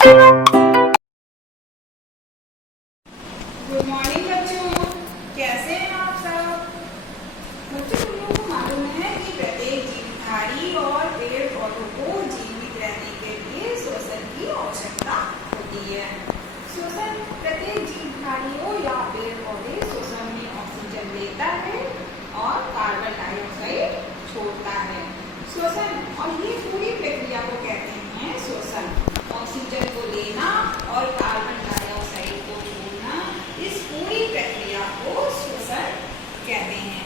Good morning बच्चों, कैसे हैं आप सब। बच्चों, तुम लोगों को मालूम है कि प्रत्येक जीवधारी और पेड़ पौधों को जीवित रहने के लिए श्वसन की आवश्यकता होती है। श्वसन, प्रत्येक जीवधारियों या पेड़ पौधे श्वसन में ऑक्सीजन लेता है और कार्बन डाइऑक्साइड छोड़ता है। श्वसन, और ये पूरी प्रक्रिया को कहते हैं श्वसन। ऑक्सीजन को लेना और कार्बन डाइऑक्साइड को छोड़ना, इस पूरी प्रक्रिया को श्वसन कहते हैं।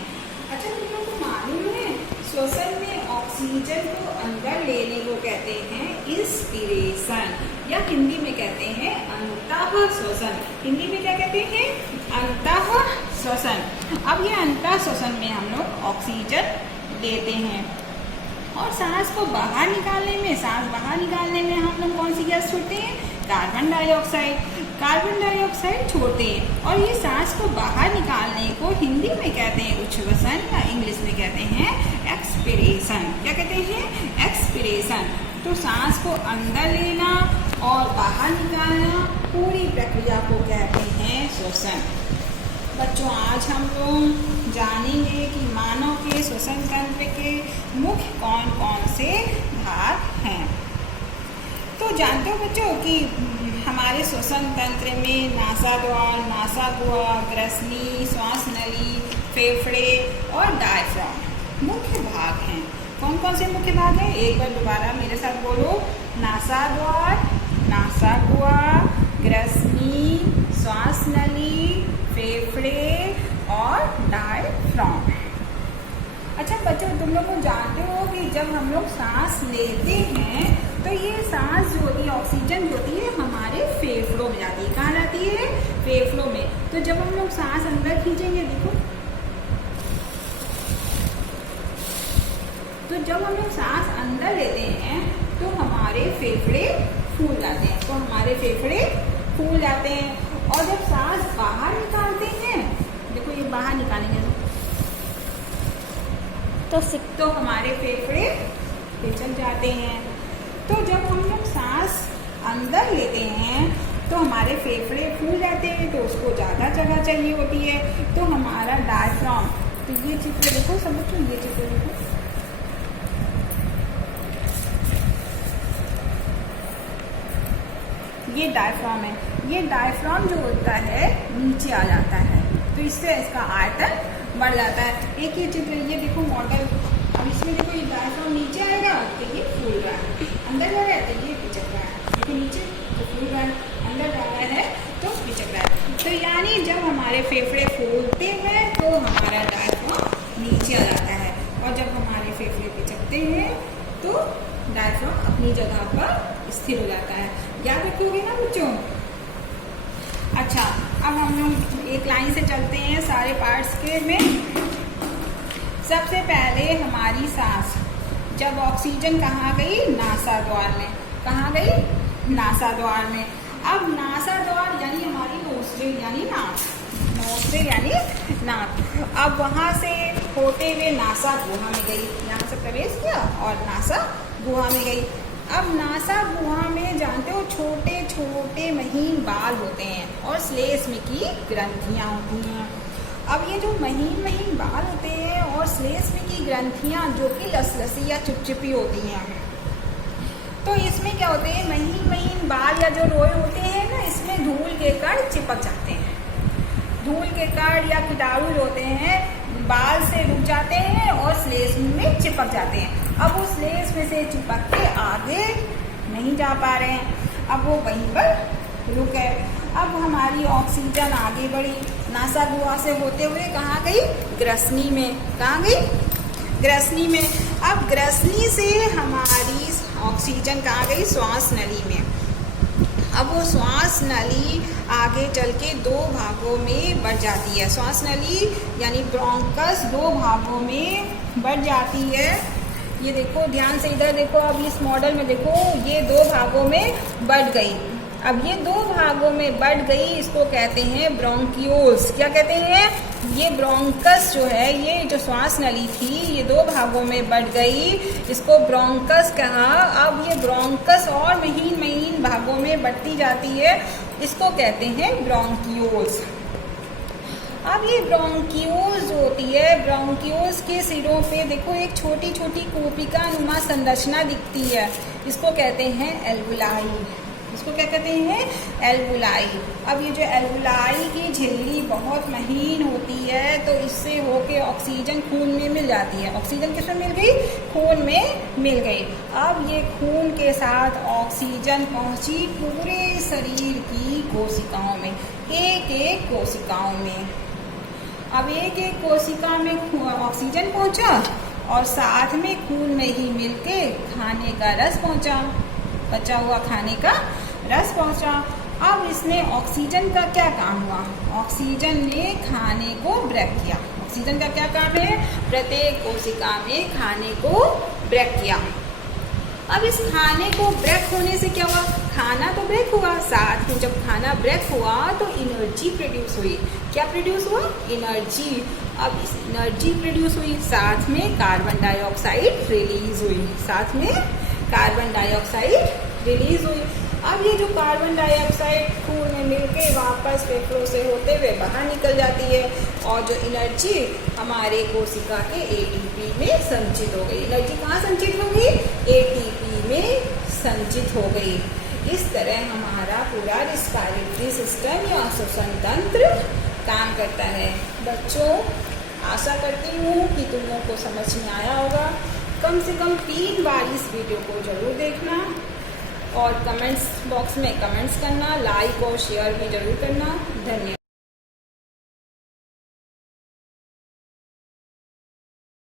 अच्छा, तुम लोग को मालूम है श्वसन में ऑक्सीजन को अंदर लेने को कहते हैं इंस्पिरेशन, या हिंदी में कहते हैं अंतः श्वसन। हिंदी में क्या कहते हैं? अंतः श्वसन। अब ये अंतः श्वसन में हम लोग ऑक्सीजन लेते हैं और सांस को बाहर निकालने में हम लोग कौन सी गैस छोड़ते हैं? Carbon dioxide. कार्बन डाइऑक्साइड छोड़ते हैं और ये सांस को बाहर निकालने को हिंदी में कहते हैं उच्छ्वसन, या इंग्लिश में कहते हैं एक्सपिरेशन। क्या कहते हैं? एक्सपिरेशन। तो सांस को अंदर लेना और बाहर निकालना, पूरी प्रक्रिया को कहते हैं श्वसन। बच्चों, आज हम लोग जानेंगे कि मानव के श्वसन तंत्र के मुख्य कौन कौन से भाग हैं। तो जानते हो बच्चों कि हमारे श्वसन तंत्र में नासाद्वार, नासागुहा, ग्रसनी, श्वास नली, फेफड़े और डायफ्राम मुख्य भाग हैं। कौन कौन से मुख्य भाग हैं? एक बार दोबारा मेरे साथ बोलो। नासाद्वार, नासागुहा, ग्रसनी, श्वास नली, फेफड़े और डायफ्राम। अच्छा बच्चों, तुम लोग को जानते हो कि जब हम लोग सांस लेते हैं तो ये सांस जो होती है, ऑक्सीजन जो होती है, हमारे फेफड़ों में जाती है। कहाँ जाती है? फेफड़ों में। तो जब हम लोग सांस अंदर खींचेंगे, देखो, तो जब हम लोग सांस अंदर लेते हैं तो हमारे फेफड़े फूल जाते हैं। तो हमारे फेफड़े फूल जाते हैं। और जब सांस बाहर निकालते हैं, देखो ये बाहर निकालेंगे तो हमारे फेफड़े पिचक जाते हैं। तो जब हम लोग सांस अंदर लेते हैं तो हमारे फेफड़े फूल जाते हैं, तो उसको ज़्यादा जगह चाहिए होती है। तो हमारा डायफ्राम, तो ये चित्र देखो सब बच्चों, ये चित्र देखो, ये डायफ्राम है। ये डायफ्राम जो होता है नीचे आ जाता है, तो इससे इसका आयतन बढ़ जाता है। एक ये चित्र, ये देखो मॉडल, अब इसमें देखो ये डायफ्राम नीचे आएगा तो ये फूल रहा है, अंदर जा रहा है तो ये पिचक रहा है। देखो नीचे तो फूल रहा है, अंदर जा रहा है तो पिचक रहा है। तो यानी जब हमारे फेफड़े फूलते हैं तो हमारा डायफ्राम नीचे आ जाता है, और जब हमारे फेफड़े पिचकते हैं तो डायफ्राम अपनी जगह पर स्थिर हो जाता है। याद रखोगे ना बच्चों? अच्छा, अब हम लोग एक लाइन से चलते हैं सारे पार्ट्स के में। सबसे पहले हमारी सांस, जब ऑक्सीजन कहाँ गई? नासाद्वार में। कहाँ गई? नासाद्वार में। अब नासाद्वार यानी हमारी नोस्ट्रिल यानी नाक, नोस्ट्रिल यानी नाक। अब वहाँ से होते हुए नासा गुहा में गई, यहाँ से प्रवेश किया और नासा गुहा में गई। अब नासा गुहा में जानते हो छोटे छोटे महीन बाल होते हैं और श्लेष्म की ग्रंथियाँ होती हैं। अब ये जो महीन महीन बाल होते हैं और श्लेष्म की ग्रंथियाँ जो कि लसलसी या चिपचिपी होती हैं, तो इसमें क्या होते हैं? महीन महीन बाल या जो रोए होते हैं ना, इसमें धूल के कण चिपक जाते हैं। धूल के कण या कीटाणु होते हैं बाल से रुक जाते हैं और श्लेष्म में चिपक जाते हैं। अब वो श्लेष्म से चिपक के आगे नहीं जा पा रहे हैं, अब वो वहीं पर रुक गए। अब हमारी ऑक्सीजन आगे बढ़ी, नासा गुहा से होते हुए कहाँ गई? ग्रसनी में। कहाँ गई? ग्रसनी में। अब ग्रसनी से हमारी ऑक्सीजन कहाँ गई? श्वास नली में। अब वो श्वास नली आगे चल के दो भागों में बढ़ जाती है। श्वास नली यानी ब्रोंकस दो भागों में बढ़ जाती है। ये देखो ध्यान से, इधर देखो, अब इस मॉडल में देखो, ये दो भागों में बढ़ गई। अब ये दो भागों में बढ़ गई, इसको कहते हैं ब्रोंकियोल्स। क्या कहते हैं? ये ब्रोंकस जो है, ये जो श्वास नली थी, ये दो भागों में बढ़ गई, इसको ब्रोंकस कहा। अब ये ब्रोंकस और महीन महीन भागों में बढ़ती जाती है, इसको कहते हैं ब्रोंकियोल्स। अब ये ब्रोंकियोल्स होती है, ब्रोंकियोल्स के सिरों पे देखो एक छोटी छोटी कोपिका नुमा संरचना दिखती है, इसको कहते हैं एल्वुलाई। इसको क्या कहते हैं? एल्वुलाई। अब ये जो एल्वुलाई की झिल्ली बहुत महीन होती है, तो इससे होके ऑक्सीजन खून में मिल जाती है। ऑक्सीजन किसमें मिल गई? खून में मिल गई। अब ये खून के साथ ऑक्सीजन पहुंची पूरे शरीर की कोशिकाओं में, एक एक कोशिकाओं में। अब एक एक कोशिका में ऑक्सीजन पहुंचा और साथ में खून में ही मिलके खाने का रस पहुंचा, बचा हुआ खाने का रस पहुंचा। अब इसने ऑक्सीजन का क्या काम हुआ? ऑक्सीजन ने खाने को ब्रेक किया। ऑक्सीजन का क्या काम है? प्रत्येक कोशिका में खाने को ब्रेक किया। अब इस खाने को ब्रेक होने से क्या हुआ? खाना तो ब्रेक हुआ, साथ में जब खाना ब्रेक हुआ तो एनर्जी प्रोड्यूस हुई। क्या प्रोड्यूस हुआ? एनर्जी। अब इस एनर्जी प्रोड्यूस हुई, साथ में कार्बन डाइऑक्साइड रिलीज हुई, साथ में कार्बन डाइऑक्साइड रिलीज हुई। अब ये जो कार्बन डाइऑक्साइड खून में मिलके वापस फेफड़ों से होते हुए बाहर निकल जाती है और जो एनर्जी हमारे कोशिका के एटीपी में संचित हो गई। एनर्जी कहाँ संचित हो गई? एटीपी में संचित हो गई। इस तरह हमारा पूरा रिस्पायरेटरी सिस्टम या श्वसन तंत्र काम करता है। बच्चों, आशा करती हूँ कि तुम लोगों को समझ में आया होगा। कम से कम 3 बार इस वीडियो को जरूर देखना और कमेंट्स बॉक्स में कमेंट्स करना, लाइक और शेयर भी जरूर करना। धन्यवाद।